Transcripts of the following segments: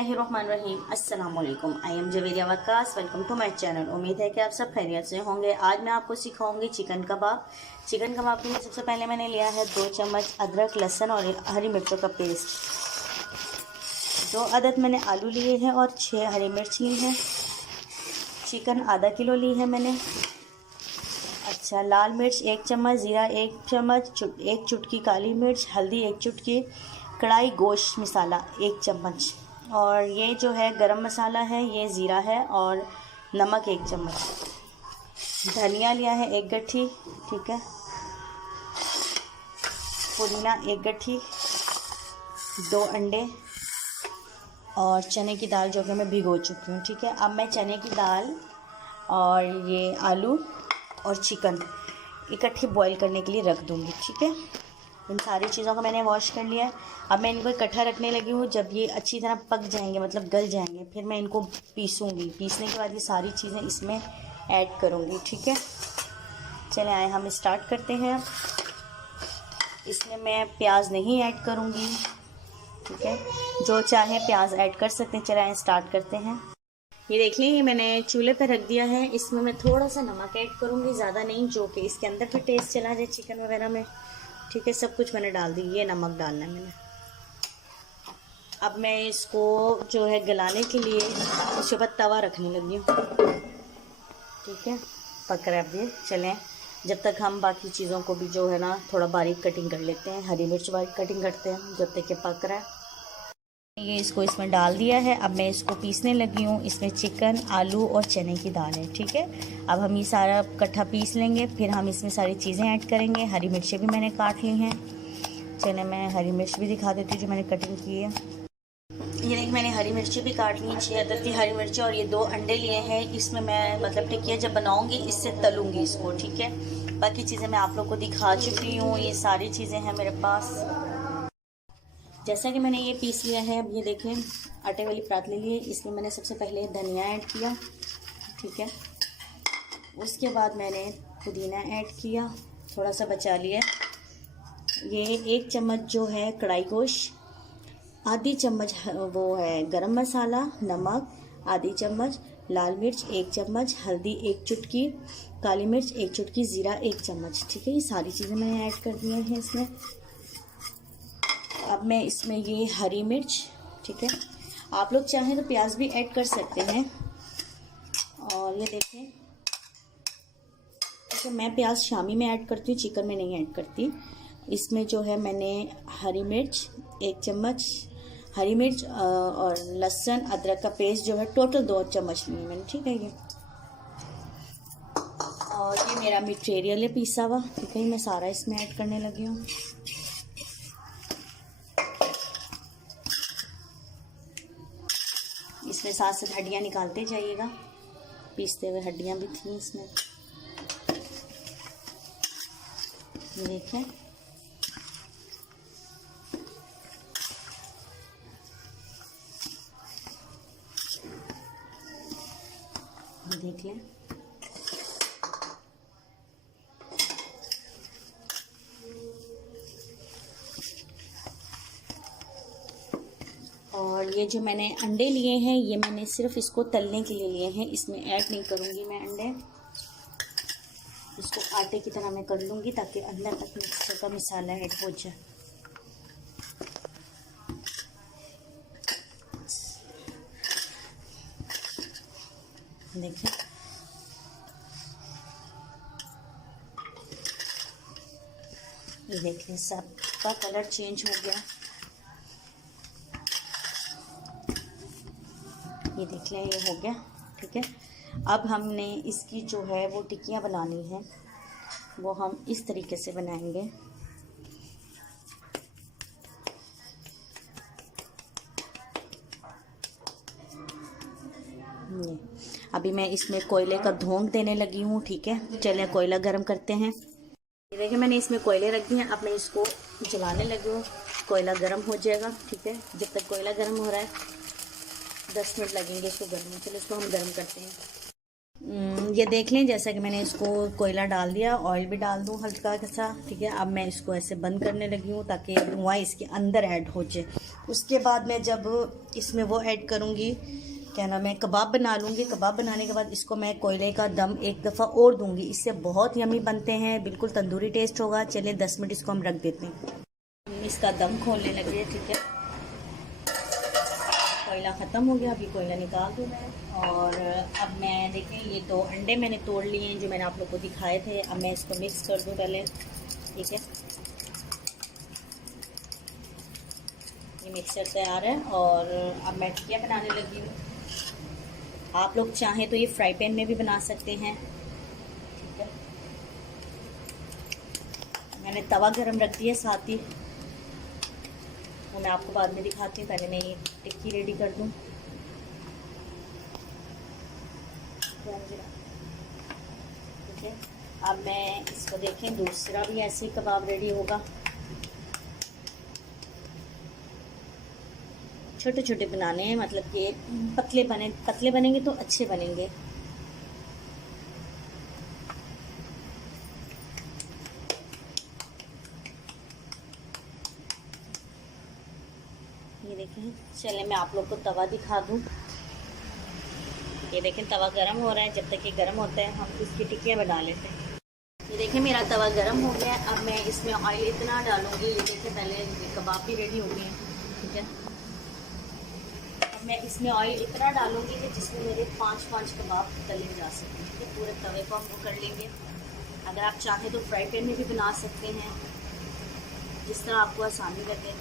बिस्मिल्लाहिर्रहमानिर्रहीम। अस्सलाम वालेकुम। I am Javeria Waqas. Welcome to my channel. उम्मीद है कि आप सब खैरियत से होंगे। आज मैं आपको सिखाऊंगी चिकन कबाब। चिकन कबाब के लिए सबसे पहले मैंने लिया है 2 चम्मच अदरक, लहसुन और हरी मिर्चों का पेस्ट। 2 अदद मैंने आलू लिए हैं और 6 हरी मिर्च ली हैं। चिकन आधा किलो ली है मैंने। अच्छा, लाल मिर्च 1 चम्मच, ज़ीरा 1 चम्मच, 1 चुटकी काली मिर्च, हल्दी 1 चुटकी, कढ़ाई गोश्त मसाला 1 चम्मच, और ये जो है गरम मसाला है, ये ज़ीरा है, और नमक 1 चम्मच। धनिया लिया है 1 गट्ठी, ठीक है। पुदीना 1 गट्ठी, 2 अंडे और चने की दाल जो कि मैं भिगो चुकी हूँ, ठीक है। अब मैं चने की दाल और ये आलू और चिकन इकट्ठे बॉईल करने के लिए रख दूँगी, ठीक है। इन सारी चीज़ों को मैंने वॉश कर लिया है। अब मैं इनको इकट्ठा रखने लगी हूँ। जब ये अच्छी तरह पक जाएंगे, मतलब गल जाएंगे, फिर मैं इनको पीसूँगी। पीसने के बाद ये सारी चीज़ें इसमें ऐड करूँगी, ठीक है। चले आए हम स्टार्ट करते हैं। इसमें मैं प्याज नहीं ऐड करूँगी, ठीक है। जो चाहे प्याज ऐड कर सकते हैं। चले आए स्टार्ट करते हैं। ये देख लें, ये मैंने चूल्हे पर रख दिया है। इसमें मैं थोड़ा सा नमक ऐड करूँगी, ज़्यादा नहीं, जो कि इसके अंदर भी टेस्ट चला जाए चिकन वगैरह में, ठीक है। सब कुछ मैंने डाल दी, ये नमक डालना है मैंने। अब मैं इसको जो है गलाने के लिए उसके बाद तवा रखने लगी हूँ, ठीक है। पक रहा है अब ये। चलें, जब तक हम बाकी चीज़ों को भी जो है ना थोड़ा बारीक कटिंग कर लेते हैं। हरी मिर्च बारीक कटिंग करते हैं जब तक ये पक रहा है। ये इसको इसमें डाल दिया है। अब मैं इसको पीसने लगी हूँ। इसमें चिकन, आलू और चने की दाल है, ठीक है। अब हम ये सारा इकट्ठा पीस लेंगे, फिर हम इसमें सारी चीज़ें ऐड करेंगे। हरी मिर्चें भी मैंने काट ली हैं। चले मैं हरी मिर्च भी दिखा देती हूँ जो मैंने कटिंग की है। ये देखिए, मैंने हरी मिर्ची भी काट ली हैं, 6 अदद की हरी मिर्ची, और ये 2 अंडे लिए हैं। इसमें मैं मतलब टिकिया जब बनाऊँगी इससे तलूँगी इसको, ठीक है। बाकी चीज़ें मैं आप लोग को दिखा चुकी हूँ। ये सारी चीज़ें हैं मेरे पास। जैसा कि मैंने ये पीस लिया है। अब ये देखें, आटे वाली परात ले ली है। इसमें मैंने सबसे पहले धनिया ऐड किया, ठीक है। उसके बाद मैंने पुदीना ऐड किया, थोड़ा सा बचा लिया। ये 1 चम्मच जो है कढ़ाई गोश्त, आधी चम्मच वो है गरम मसाला, नमक आधी चम्मच, लाल मिर्च 1 चम्मच, हल्दी 1 चुटकी, काली मिर्च 1 चुटकी, ज़ीरा 1 चम्मच, ठीक है। ये सारी चीज़ें मैंने ऐड कर दी हैं इसमें। अब मैं इसमें ये हरी मिर्च, ठीक है, आप लोग चाहें तो प्याज भी ऐड कर सकते हैं। और ये देखें, तो मैं प्याज शामी में ऐड करती हूँ, चिकन में नहीं ऐड करती। इसमें जो है मैंने हरी मिर्च 1 चम्मच, हरी मिर्च और लहसुन अदरक का पेस्ट जो है टोटल 2 चम्मच लिए मैंने, ठीक है। ये और ये मेरा मटेरियल है पिसा हुआ, ठीक है। मैं सारा इसमें ऐड करने लगी हूँ। इसमें साथ साथ हड्डियाँ निकालते जाइएगा। पीसते हुए हड्डियाँ भी थी इसमें, ये देखें। ये देख लें। और ये जो मैंने अंडे लिए हैं, ये मैंने सिर्फ इसको तलने के लिए लिए हैं। इसमें ऐड नहीं करूँगी मैं अंडे। इसको आटे की तरह मैं कर लूँगी ताकि अंदर तक मिक्सर का मसाला ऐड हो जाए। देखिए, ये देखिए सबका कलर चेंज हो गया। ये देख लें, ये हो गया, ठीक है। अब हमने इसकी जो है वो टिक्कियाँ बनानी है, वो हम इस तरीके से बनाएंगे। ये अभी मैं इसमें कोयले का धोंक देने लगी हूँ, ठीक है। चलिए कोयला गर्म करते हैं। ये देखिए, मैंने इसमें कोयले रख दिए हैं। अब मैं इसको जलाने लगी हूँ। कोयला गर्म हो जाएगा, ठीक है। जब तक कोयला गर्म हो रहा है 10 मिनट लगेंगे इसको गर्म। चलो इसको हम गर्म करते हैं। ये देख लें, जैसा कि मैंने इसको कोयला डाल दिया, ऑयल भी डाल दूँ हल्का सा, ठीक है। अब मैं इसको ऐसे बंद करने लगी हूँ ताकि धुआं इसके अंदर ऐड हो जाए, उसके बाद मैं जब इसमें वो ऐड करूँगी, क्या नाम है, कबाब बना लूँगी। कबाब बनाने के बाद इसको मैं कोयले का दम एक दफ़ा और दूँगी। इससे बहुत यमी बनते हैं, बिल्कुल तंदूरी टेस्ट होगा। चलिए 10 मिनट इसको हम रख देते हैं। इसका दम खोलने लगे, ठीक है। कोयला ख़त्म हो गया, अभी कोयला निकाल दूँ मैं। और अब मैं देखें, ये 2 अंडे मैंने तोड़ लिए हैं जो मैंने आप लोग को दिखाए थे। अब मैं इसको मिक्स कर दूँ पहले, ठीक है। ये मिक्सचर तैयार है और अब मैं टिक्कियाँ बनाने लगी हूँ। आप लोग चाहें तो ये फ्राई पैन में भी बना सकते हैं, ठीक है। मैंने तवा गरम रख दिया साथ ही, वो मैं आपको बाद में दिखाती हूँ। पहले मैं ये टिक्की रेडी कर दूँ। ठीक है, अब मैं इसको देखें, दूसरा भी ऐसे ही कबाब रेडी होगा। छोटे छोटे बनाने हैं, मतलब कि पतले बनेंगे तो अच्छे बनेंगे। ये देखें, चले मैं आप लोग को तवा दिखा दूँ। ये देखें, तवा गरम हो रहा है। जब तक ये गरम होता है हम इसकी टिक्कियाँ बना लेते हैं। ये देखें, मेरा तवा गरम हो गया है। अब मैं इसमें ऑयल इतना डालूंगी, ये देखें, पहले कबाब भी रेडी हो गए हैं, ठीक है। अब मैं इसमें ऑयल इतना डालूंगी कि जिसमें मेरे 5 कबाब तले जा सकें, ठीक है। पूरे तवे को हम वो कर लेंगे। अगर आप चाहें तो फ्राई पैन में भी बना सकते हैं, जिस तरह आपको आसानी लगे।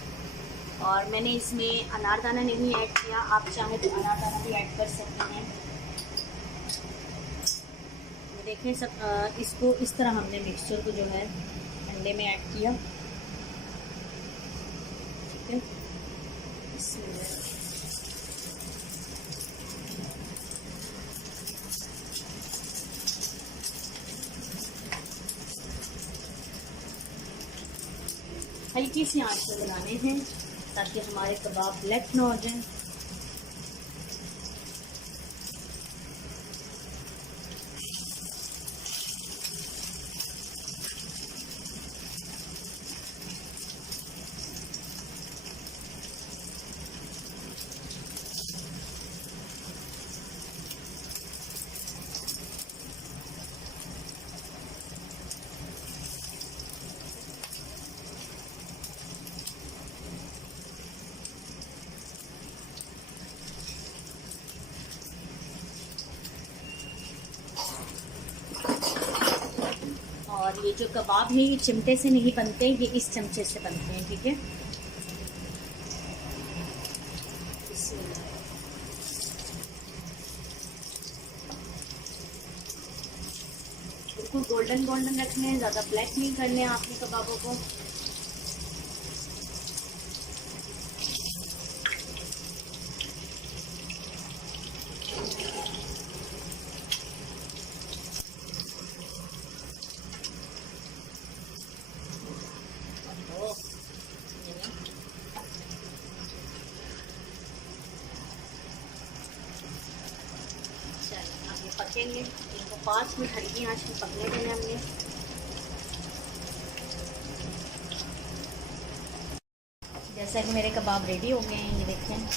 और मैंने इसमें अनारदाना नहीं ऐड किया, आप चाहें तो अनारदाना भी ऐड कर सकते हैं। देखें, सब इसको इस तरह हमने मिक्सचर को जो है अंडे में ऐड किया, ठीक है। इसमें हल्की सी आंच पे बनाने हैं ताकि हमारे कबाब ब्लैक ना हो जाएं। और ये जो कबाब है ये चिमटे से नहीं बनते, ये इस चमचे से बनते हैं, ठीक है। बिल्कुल गोल्डन गोल्डन रखने हैं, ज़्यादा ब्लैक नहीं करने हैं आपने कबाबों को। पकेंगे, इनको 5 मिनट हल्की आंच में पकने देना हमने। जैसा कि मेरे कबाब रेडी हो गए हैं, ये देखें।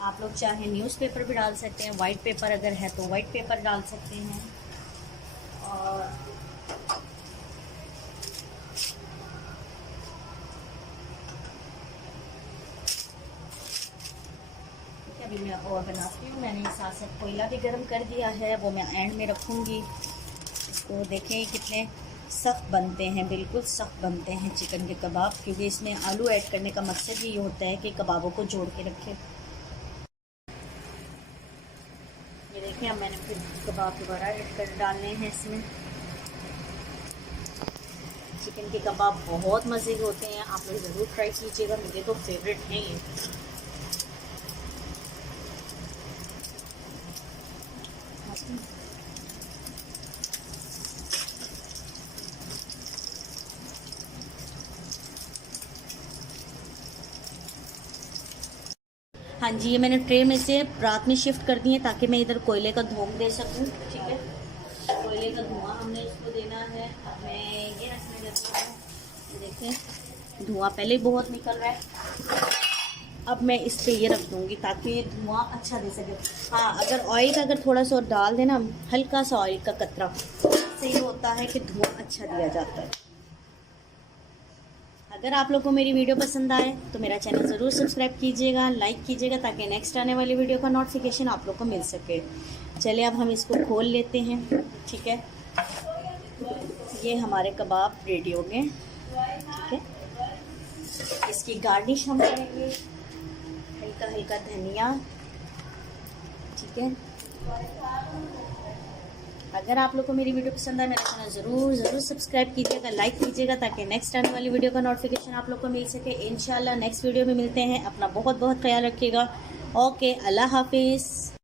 आप लोग चाहे न्यूज़पेपर भी डाल सकते हैं, वाइट पेपर अगर है तो वाइट पेपर डाल सकते हैं। और अभी मैं और बनाती हूँ। मैंने साथ साथ कोयला भी गर्म कर दिया है, वो मैं एंड में रखूँगी। इसको देखें कितने सख्त बनते हैं, बिल्कुल सख्त बनते हैं चिकन के कबाब, क्योंकि इसमें आलू ऐड करने का मकसद ये होता है कि कबाबों को जोड़ के रखें। ये देखें, अब मैंने फिर कबाब दोबारा ऐड कर डालने हैं इसमें। चिकन के कबाब बहुत मज़े के होते हैं, आप लोग ज़रूर ट्राई कीजिएगा, मुझे तो फेवरेट हैं ये। हाँ जी, ये मैंने ट्रे में से रात में शिफ्ट कर दी है ताकि मैं इधर कोयले का धोम दे सकूँ, ठीक है। कोयले का धुआं हमने इसको देना है। अब मैं ये रखने लगी हूँ। देखें धुआं पहले ही बहुत निकल रहा है। अब मैं इस पे ये रख दूँगी ताकि ये धुआं अच्छा दे सके। हाँ, अगर ऑयल का अगर थोड़ा सा और डाल देना, हल्का सा ऑयल का कतरा, इससे ये होता है कि धुआं अच्छा दिया जाता है। अगर आप लोग को मेरी वीडियो पसंद आए तो मेरा चैनल ज़रूर सब्सक्राइब कीजिएगा, लाइक कीजिएगा, ताकि नेक्स्ट आने वाली वीडियो का नोटिफिकेशन आप लोग को मिल सके। चलिए अब हम इसको खोल लेते हैं। ठीक है, ये हमारे कबाब रेडी हो गए। ठीक है, इसकी गार्निश हम करेंगे हल्का हल्का धनिया। ठीक है, अगर आप लोग को मेरी वीडियो पसंद आए मेरा चैनल ज़रूर सब्सक्राइब कीजिएगा, लाइक कीजिएगा, ताकि नेक्स्ट आने वाली वीडियो का नोटिफिकेशन आप लोग को मिल सके। इंशाल्लाह नेक्स्ट वीडियो में मिलते हैं। अपना बहुत बहुत ख्याल रखिएगा। ओके, अल्लाह हाफिज़।